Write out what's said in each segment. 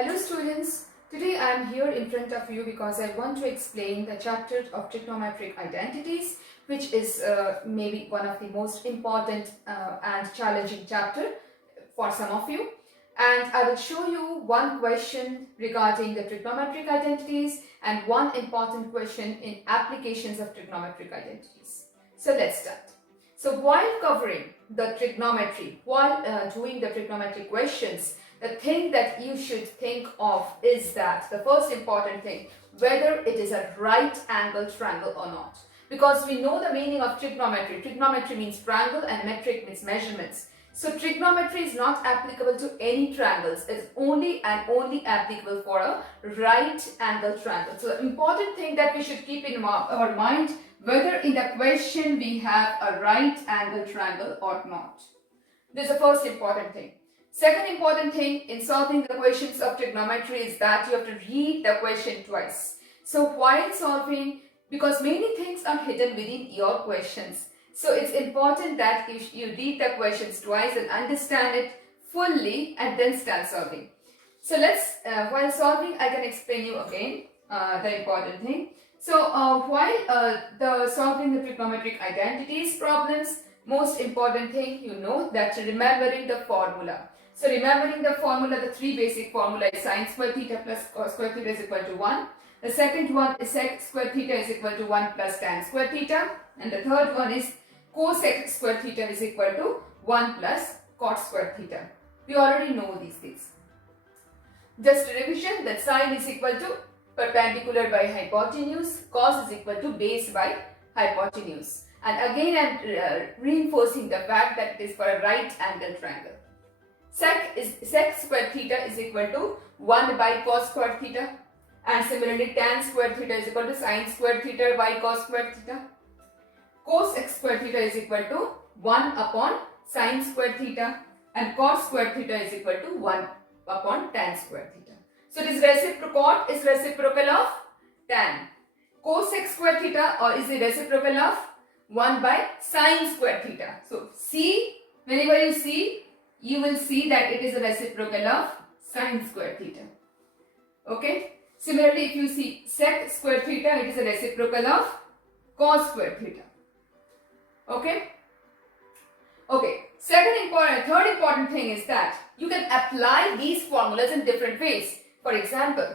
Hello students, today I am here in front of you because I want to explain the chapter of trigonometric identities, which is maybe one of the most important and challenging chapter for some of you. And I will show you one question regarding the trigonometric identities and one important question in applications of trigonometric identities. So let's start. So while covering the trigonometry, while doing the trigonometric questions, the thing that you should think of is that the first important thing, whether it is a right angle triangle or not. Because we know the meaning of trigonometry. Trigonometry means triangle and metric means measurements. So trigonometry is not applicable to any triangles. It's only and only applicable for a right angle triangle. So the important thing that we should keep in our mind, whether in the question we have a right angle triangle or not. This is the first important thing. Second important thing in solving the questions of trigonometry is that you have to read the question twice. So while solving, because many things are hidden within your questions, so it's important that you read the questions twice and understand it fully and then start solving. So while solving, I can explain you again the important thing. So while solving the trigonometric identities problems, most important thing you know that remembering the formula. So remembering the formula, the three basic formula is sine square theta plus cos square theta is equal to 1. The second one is sec square theta is equal to 1 plus tan square theta. And the third one is cosec square theta is equal to 1 plus cot square theta. We already know these things. Just a revision that sine is equal to perpendicular by hypotenuse, cos is equal to base by hypotenuse. And again I am reinforcing the fact that it is for a right angle triangle. Sec square theta is equal to 1 by cos square theta, and similarly tan square theta is equal to sine square theta by cos square theta. Cosec square theta is equal to 1 upon sine square theta, and cos square theta is equal to 1 upon tan square theta. So this reciprocal is reciprocal of tan. Cosec square theta is the reciprocal of 1 by sine square theta. So whenever you see, you will see that it is a reciprocal of sine square theta. Okay. Similarly, if you see sec square theta, it is a reciprocal of cos square theta. Okay. Okay. Third important thing is that you can apply these formulas in different ways. For example,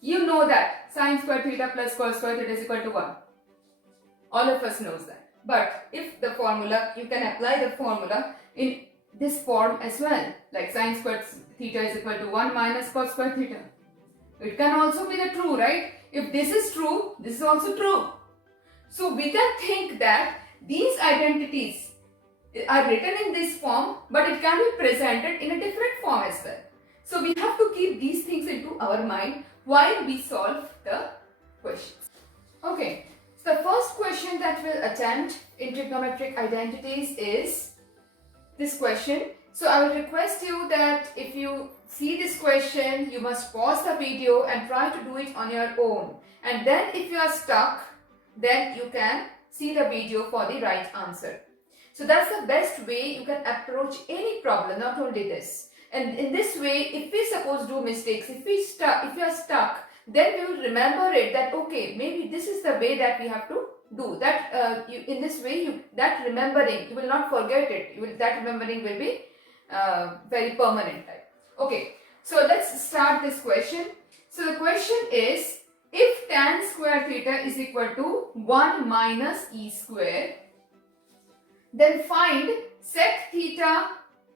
you know that sine square theta plus cos square theta is equal to 1. All of us knows that. But if the formula, you can apply the formula in this form as well, like sine squared theta is equal to 1 minus cos square theta. It can also be the true, right? If this is true, this is also true. So we can think that these identities are written in this form, but it can be presented in a different form as well. So we have to keep these things into our mind while we solve the questions. Okay, so the first question that we'll attempt in trigonometric identities is this question. So I will request you that if you see this question, you must pause the video and try to do it on your own. And then if you are stuck, then you can see the video for the right answer. So that's the best way you can approach any problem, not only this. And in this way, if we suppose do mistakes, if you are stuck, then we will remember it that okay, maybe this is the way that we have to do that. In this way, that remembering, you will not forget it. That remembering will be very permanent type. Okay, so let's start this question. So the question is, if tan square theta is equal to 1 minus e square, then find sec theta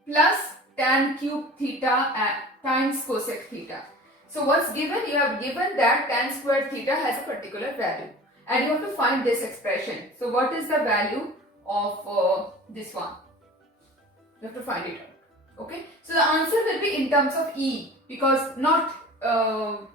plus tan cube theta times cosec theta. So what's given? You have given that tan square theta has a particular value. And you have to find this expression. So what is the value of this one? You have to find it out. Okay. So the answer will be in terms of E, because not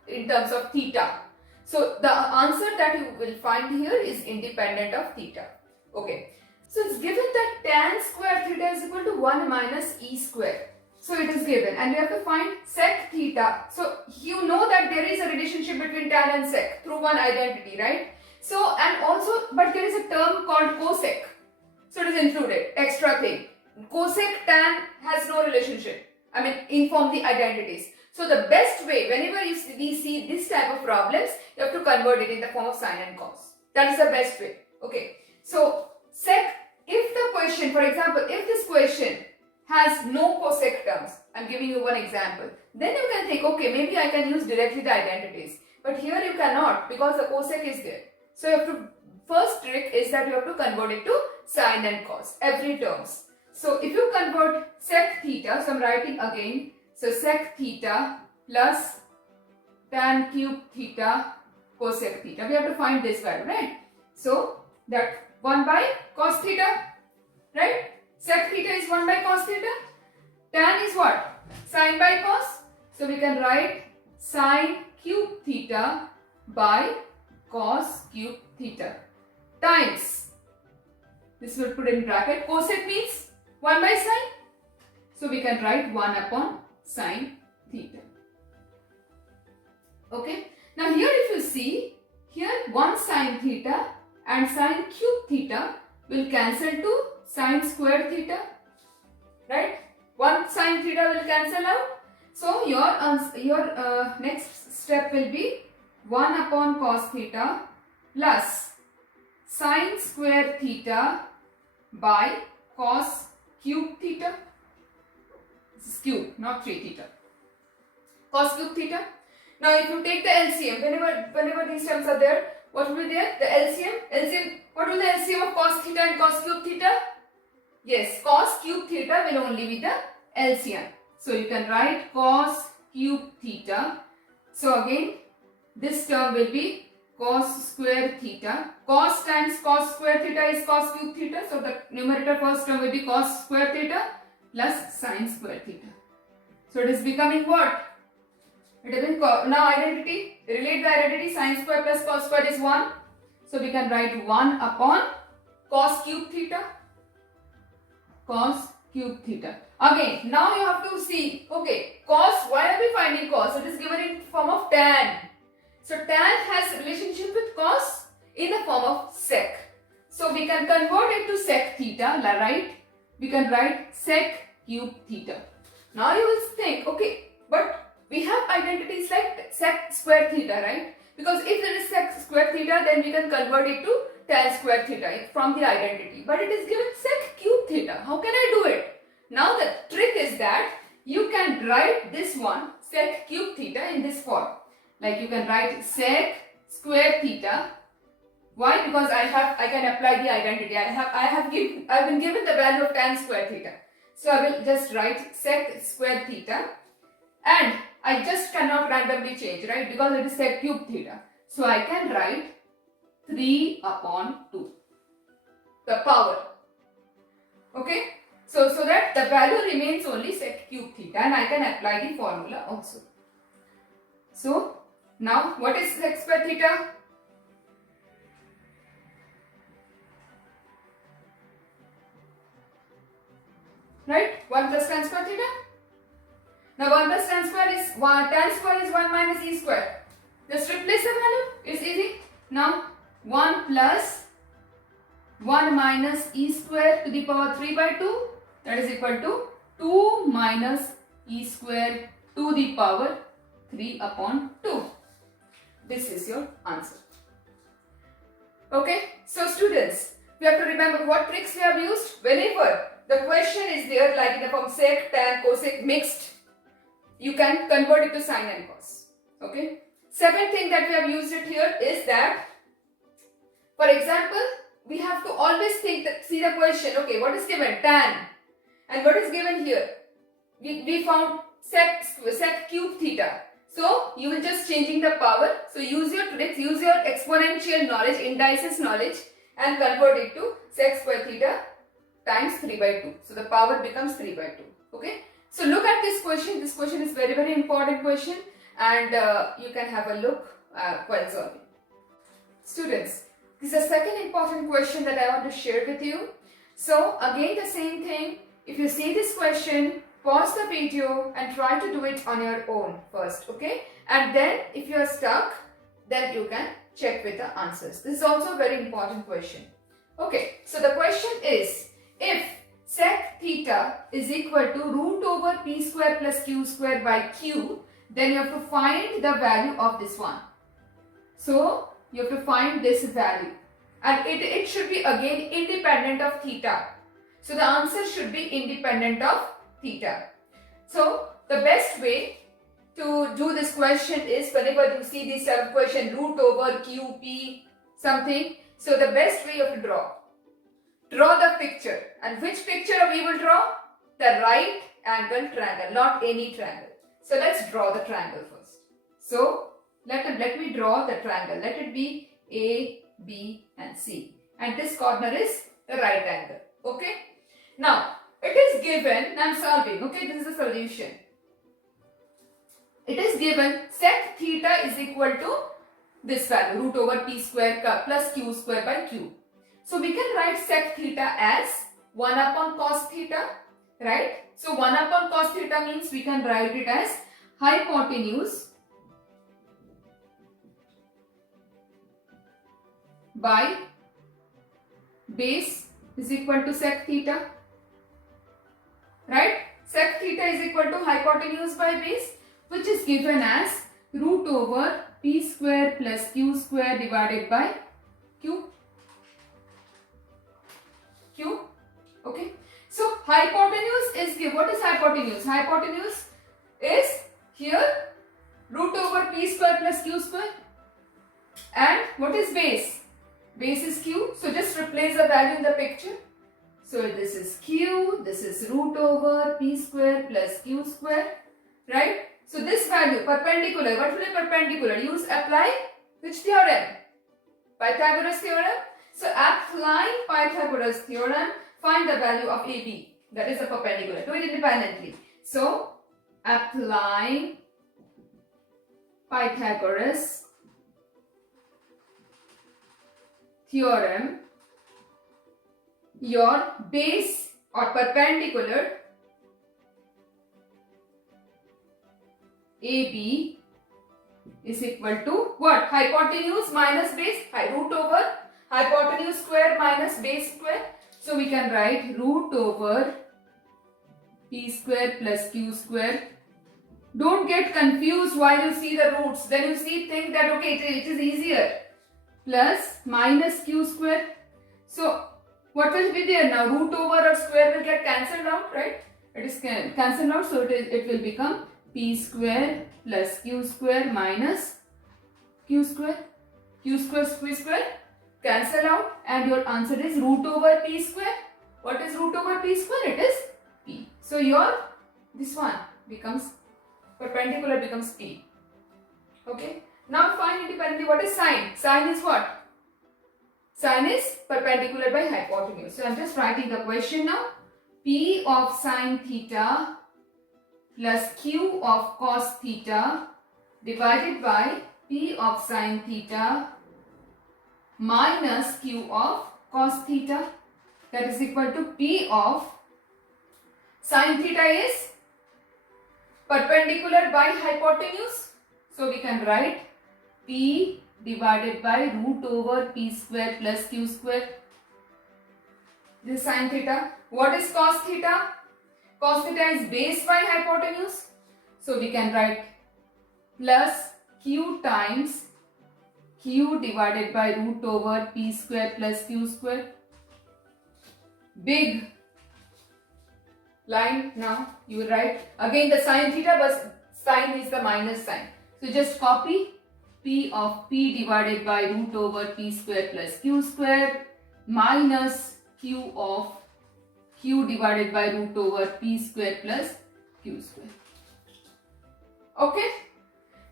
in terms of theta. So the answer that you will find here is independent of theta. Okay. So it's given that tan square theta is equal to 1 minus E square. So it is given, and you have to find sec theta. So you know that there is a relationship between tan and sec through one identity, right? So, and also, but there is a term called cosec. So it is included, extra thing. Cosec tan has no relationship. inform the identities. So the best way, whenever we see this type of problems, you have to convert it in the form of sine and cos. That is the best way. Okay. So if the question, for example, if this question has no cosec terms, I'm giving you one example, then you can think, okay, maybe I can use directly the identities. But here you cannot, because the cosec is there. So you have to, first trick is that you have to convert it to sine and cos, every terms. So if you convert sec theta, so I'm writing again, so sec theta plus tan cube theta cosec theta. We have to find this value, right? So that 1 by cos theta, right? Sec theta is 1 by cos theta. Tan is what? Sine by cos. So we can write sine cube theta by cos cube theta times, this will put in bracket, cosec means 1 by sine. So we can write 1 upon sine theta. Okay. Now here if you see, here 1 sine theta and sine cube theta will cancel to sine square theta. Right? 1 sine theta will cancel out. So your next step will be 1 upon cos theta plus sine square theta by cos cube theta. This is cube, not 3 theta. Cos cube theta. Now if you take the LCM, whenever these terms are there, what will be there? The LCM, what will the LCM of cos theta and cos cube theta? Yes, cos cube theta will only be the LCM. So you can write cos cube theta. So again, this term will be cos square theta. Cos times cos square theta is cos cube theta. So the numerator first term will be cos square theta plus sine square theta. So it is becoming what? It is becoming now identity. Relate the identity. Sine square plus cos square is 1. So we can write 1 upon cos cube theta. Cos cube theta. Again, now you have to see, okay, cos, why are we finding cos? It is given in form of tan. So tan has relationship with cos in the form of sec. So we can convert it to sec theta, right? We can write sec cube theta. Now you will think, okay, but we have identities like sec square theta, right? Because if there is sec square theta, then we can convert it to tan square theta from the identity. But it is given sec cube theta. How can I do it? Now the trick is that you can write this one sec cube theta in this form. Like you can write sec square theta. Why? Because I can apply the identity. I've been given the value of tan square theta. So I will just write sec square theta, and I just cannot randomly change, right? Because it is sec cube theta. So I can write 3 upon 2. The power. Okay? So that the value remains only sec cube theta, and I can apply the formula also. So now what is sec square theta? Right? 1 plus tan square theta. Now 1 plus tan square is 1. Tan square is 1 minus e square. Just replace the value. It's easy. Now 1 plus 1 minus e square to the power 3 by 2. That is equal to 2 minus e square to the power 3 upon 2. This is your answer. Okay. So students, we have to remember what tricks we have used. Whenever the question is there like in the form sec, tan, cosec mixed, you can convert it to sine and cos. Okay. Second thing that we have used it here is that, for example, we have to always see the question, okay, what is given? Tan. And what is given here? We found sec cube theta. So you will just changing the power. So use your tricks, use your exponential knowledge, indices knowledge, and convert it to sec square theta times 3 by 2. So the power becomes 3 by 2. Okay. So look at this question. This question is very, very important question, and you can have a look while solving. Students, this is the second important question that I want to share with you. So again the same thing. If you see this question, pause the video and try to do it on your own first. Okay. And then if you are stuck, then you can check with the answers. This is also a very important question. Okay. So the question is, if sec theta is equal to root over p square plus q square by q, then you have to find the value of this one. So you have to find this value, and it should be again independent of theta. So the answer should be independent of theta. So the best way to do this question is, whenever you see this question, root over QP something, so the best way you have to draw the picture. And which picture we will draw? The right angle triangle, not any triangle. So let's draw the triangle first. So let me draw the triangle. Let it be A, B and C. And this corner is the right angle. Okay. Now it is given, I am solving. Okay, this is the solution. It is given sec theta is equal to this value, root over P square plus Q square by Q. So we can write sec theta as 1 upon cos theta, right? So 1 upon cos theta means we can write it as hypotenuse by base is equal to sec theta, right? Sec theta is equal to hypotenuse by base, which is given as root over P square plus Q square divided by Q. Okay. So hypotenuse is given. What is hypotenuse? Hypotenuse is here root over P square plus Q square. And what is base? Base is Q. So just replace the value in the picture. So this is Q. This is root over P square plus Q square. Right? So this value perpendicular. What will be perpendicular? Apply which theorem? Pythagoras theorem. So applying Pythagoras theorem, find the value of AB. That is the perpendicular. Do it independently. So applying Pythagoras theorem, your base or perpendicular AB is equal to what? Hypotenuse minus base, root over hypotenuse square minus base square. So we can write root over P square plus Q square. Don't get confused while you see the roots. Then you think that okay, it is easier. Plus minus Q square. So what will be there now? Root over or square will get cancelled out, right? It is cancelled out, so it will become P square plus Q square minus Q square. Q square, Q square cancel out, and your answer is root over P square. What is root over P square? It is P. So this one becomes perpendicular, becomes P. Okay. Now find independently what is sine. Sine is what? Sine is perpendicular by hypotenuse. So I am just writing the question now. P of sine theta plus Q of cos theta divided by P of sine theta minus Q of cos theta, that is equal to P of sine theta is perpendicular by hypotenuse. So we can write P divided by root over P square plus Q square. This is sine theta. What is cos theta? Cos theta is base by hypotenuse. So we can write plus Q times Q divided by root over P square plus Q square. Big line. Now you write again the sine theta, but sine is the minus sign. So just copy P of P divided by root over P square plus Q square minus Q of Q divided by root over P square plus Q square. Okay.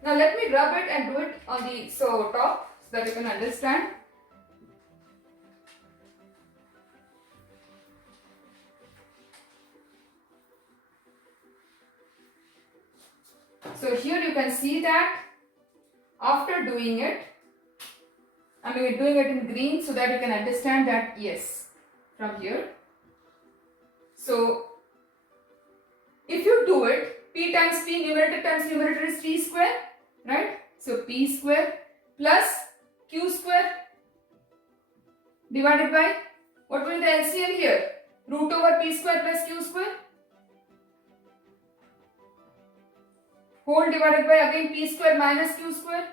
Now let me rub it and do it on the top so that you can understand. So here you can see that after doing it, I mean doing it in green so that you can understand that yes, from here. So if you do it, P times P, numerator is P square, right? So P square plus Q square divided by, what will be the LCM here? Root over P square plus Q square. Whole divided by again p square minus q square.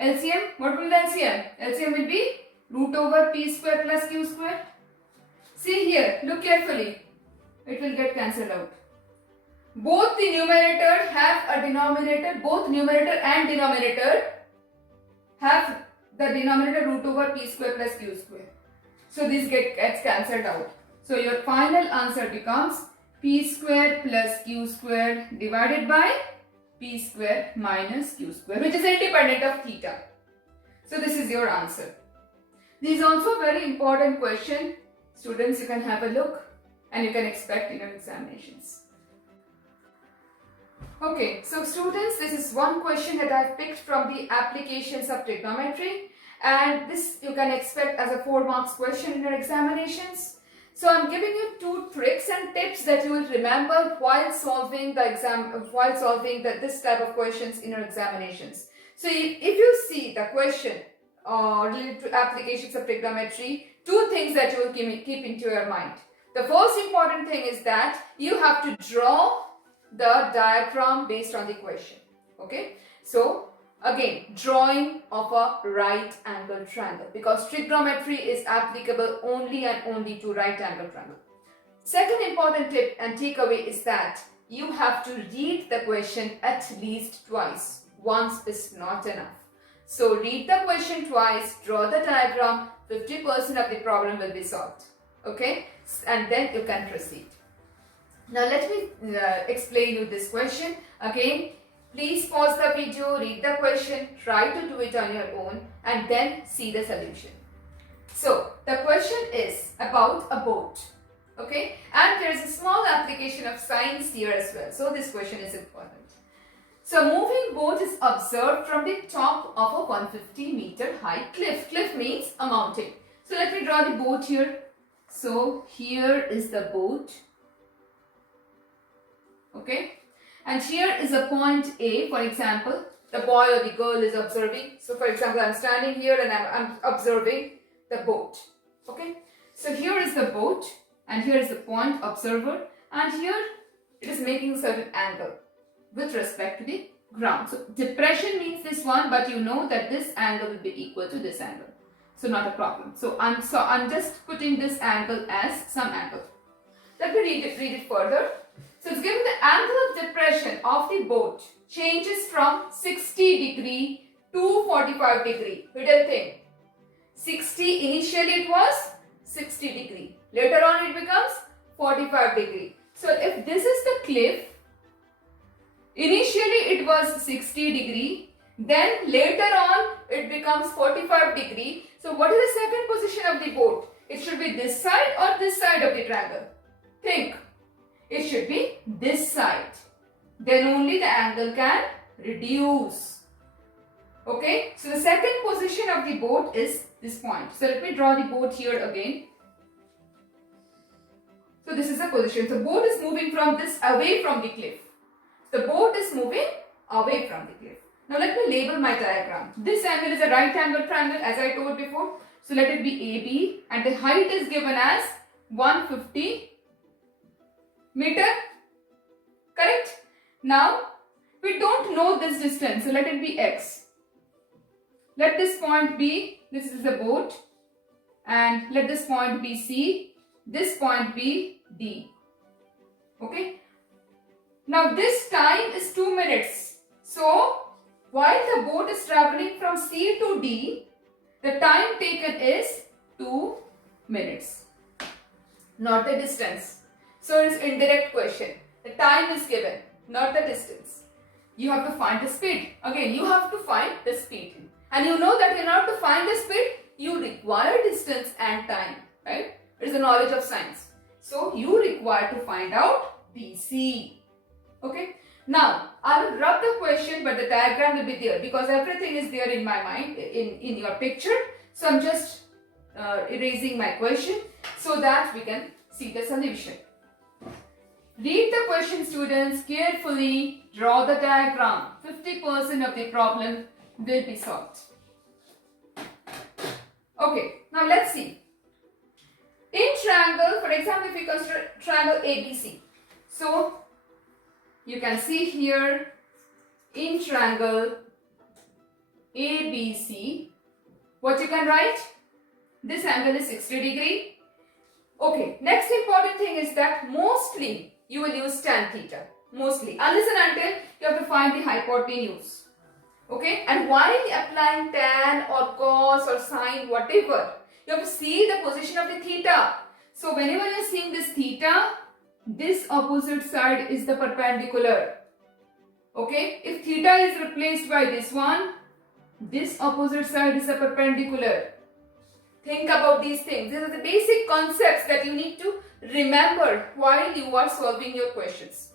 LCM, what will be the LCM? LCM will be root over p square plus q square. See here, look carefully. It will get cancelled out. Both the numerator have a denominator, both numerator and denominator have the denominator root over p square plus q square. So this gets cancelled out. So your final answer becomes p square plus q square divided by p square minus q square, which is independent of theta. So this is your answer. This is also a very important question. Students, you can have a look and you can expect in your examinations. Okay, so students, this is one question that I have picked from the applications of trigonometry, and this you can expect as a 4 marks question in your examinations. So I'm giving you 2 tricks and tips that you will remember while solving this type of questions in your examinations. So if you see the question related to applications of trigonometry, 2 things that you will keep into your mind. The first important thing is that you have to draw the diagram based on the question. Okay, so again, drawing of a right angle triangle, because trigonometry is applicable only and only to right angle triangle. Second important tip and takeaway is that you have to read the question at least twice. Once is not enough. So read the question twice, draw the diagram, 50% of the problem will be solved. Okay, and then you can proceed. Now let me explain you this question. Again, please pause the video, read the question, try to do it on your own and then see the solution. So the question is about a boat. Okay, and there is a small application of science here as well. So this question is important. So a moving boat is observed from the top of a 150-meter high cliff. Cliff means a mountain. So let me draw the boat here. So here is the boat. Okay, and here is a point A. For example, the boy or the girl is observing. So for example, I'm standing here and I'm observing the boat. Okay, so here is the boat and here is the point observer, and here it is making a certain angle with respect to the ground. So depression means this one, but you know that this angle will be equal to this angle. So not a problem. So I'm just putting this angle as some angle. Let me read it further. So it's given the angle of depression of the boat changes from 60 degree to 45 degree. Hidden thing. 60 initially it was 60 degree. Later on it becomes 45 degree. So if this is the cliff, initially it was 60 degree. Then later on it becomes 45 degree. So what is the second position of the boat? It should be this side or this side of the triangle. Think. It should be this side. Then only the angle can reduce. Okay. So the second position of the boat is this point. So let me draw the boat here again. So this is the position. So boat is moving from this away from the cliff. The boat is moving away from the cliff. Now let me label my diagram. This angle is a right angle triangle as I told before. So let it be AB and the height is given as 150 meter. Correct? Now we don't know this distance. So let it be X. Let this point be, this is the boat, and let this point be C. This point be D. Okay. Now this time is 2 minutes. So while the boat is traveling from C to D, the time taken is 2 minutes. Not the distance. So it's indirect question. The time is given, not the distance. You have to find the speed. Again, you have to find the speed. And you know that in order to find the speed, you require distance and time. Right? It is a knowledge of science. So you require to find out BC. Okay. Now, I will rub the question, but the diagram will be there because everything is there in my mind, in your picture. So I'm just erasing my question so that we can see the solution. Read the question, students, carefully, draw the diagram. 50% of the problem will be solved. Okay, now let's see. In triangle, for example, if we consider triangle ABC. So, you can see here in triangle ABC, what you can write? This angle is 60 degree. Okay, next important thing is that mostly you will use tan theta. Mostly, unless and until you have to find the hypotenuse. Okay, and while applying tan or cos or sine, whatever, you have to see the position of the theta. So whenever you are seeing this theta, this opposite side is the perpendicular. Okay, if theta is replaced by this one, this opposite side is a perpendicular. Think about these things. These are the basic concepts that you need to remember while you are solving your questions.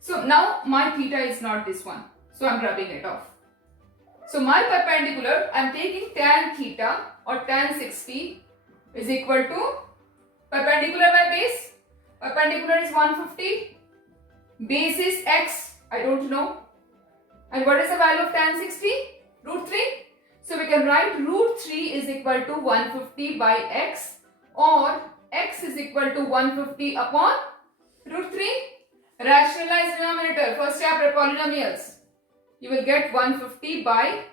So now my theta is not this one. So I am rubbing it off. So my perpendicular, I am taking tan theta or tan 60 is equal to perpendicular by base. Perpendicular is 150. Base is x. I don't know. And what is the value of tan 60? Root 3. So we can write root 3 is equal to 150 by x, or x is equal to 150 upon root 3. Rationalize denominator. First chapter polynomials. You will get 150 by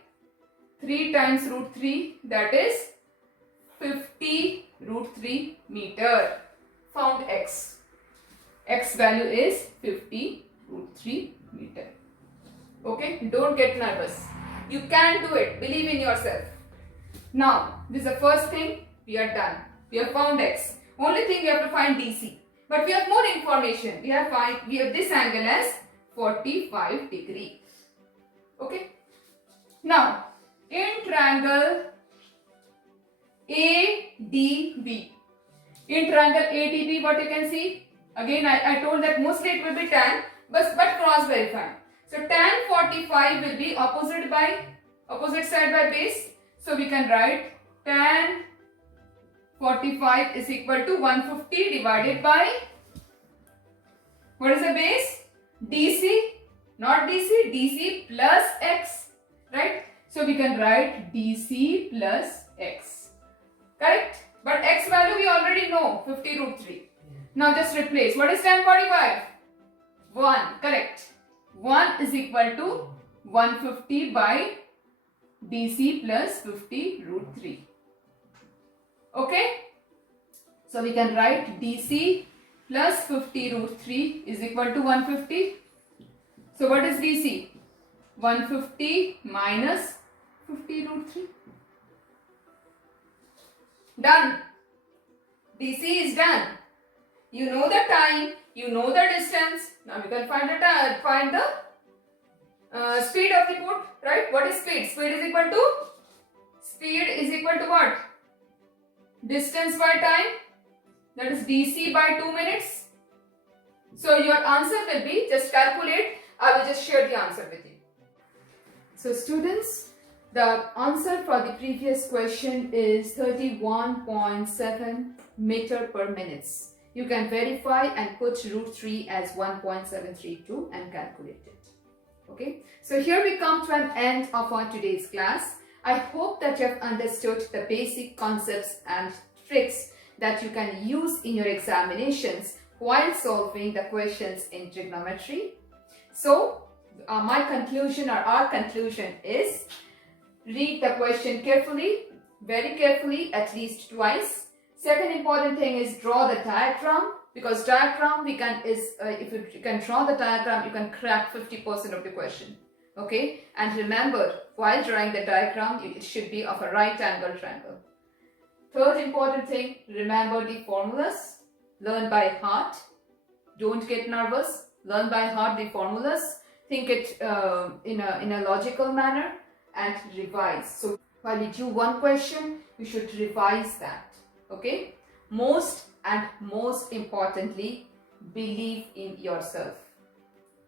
3 times root 3, that is 50 root 3 meter. Found x. X value is 50 root 3 meter. Okay, don't get nervous. You can do it. Believe in yourself. Now, this is the first thing we are done. We have found x. Only thing we have to find DC. But we have more information. We have this angle as 45 degree. Okay. Now, in triangle ADB. In triangle ADB, what you can see? Again, I told that mostly it will be tan, but cross verify. So tan 45 will be opposite side by base. So we can write tan 45 is equal to 150 divided by, what is the base? DC, not DC, DC plus x, right? So we can write DC plus x, correct? But x value we already know, 50 root 3. Now just replace. What is tan 45? 1, correct. 1 is equal to 150 by DC plus 50 root 3. Okay. So we can write DC plus 50 root 3 is equal to 150. So what is DC? 150 minus 50 root 3. Done. DC is done. You know the time, you know the distance. Now we can find the speed of the boat, right? What is speed? Speed is equal to what? Distance by time, that is DC by 2 minutes. So your answer will be, just calculate. I will just share the answer with you. So students, the answer for the previous question is 31.7 meter per minute. You can verify and put root 3 as 1.732 and calculate it. Okay, so here we come to an end of our today's class. I hope that you have understood the basic concepts and tricks that you can use in your examinations while solving the questions in trigonometry. So our conclusion is, read the question carefully, very carefully, at least twice. Second important thing is draw the diagram, because diagram if you can draw the diagram, you can crack 50% of the question. Okay, and remember, while drawing the diagram, it should be of a right angle triangle. Third important thing, remember the formulas. Learn by heart. Don't get nervous. Learn by heart the formulas. Think it in a logical manner and revise. So while you do one question, you should revise that. Okay. Most importantly, believe in yourself.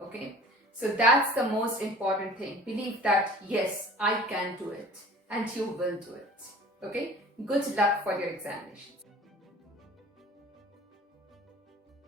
Okay. So that's the most important thing. Believe that yes, I can do it, and you will do it. Okay. Good luck for your examinations.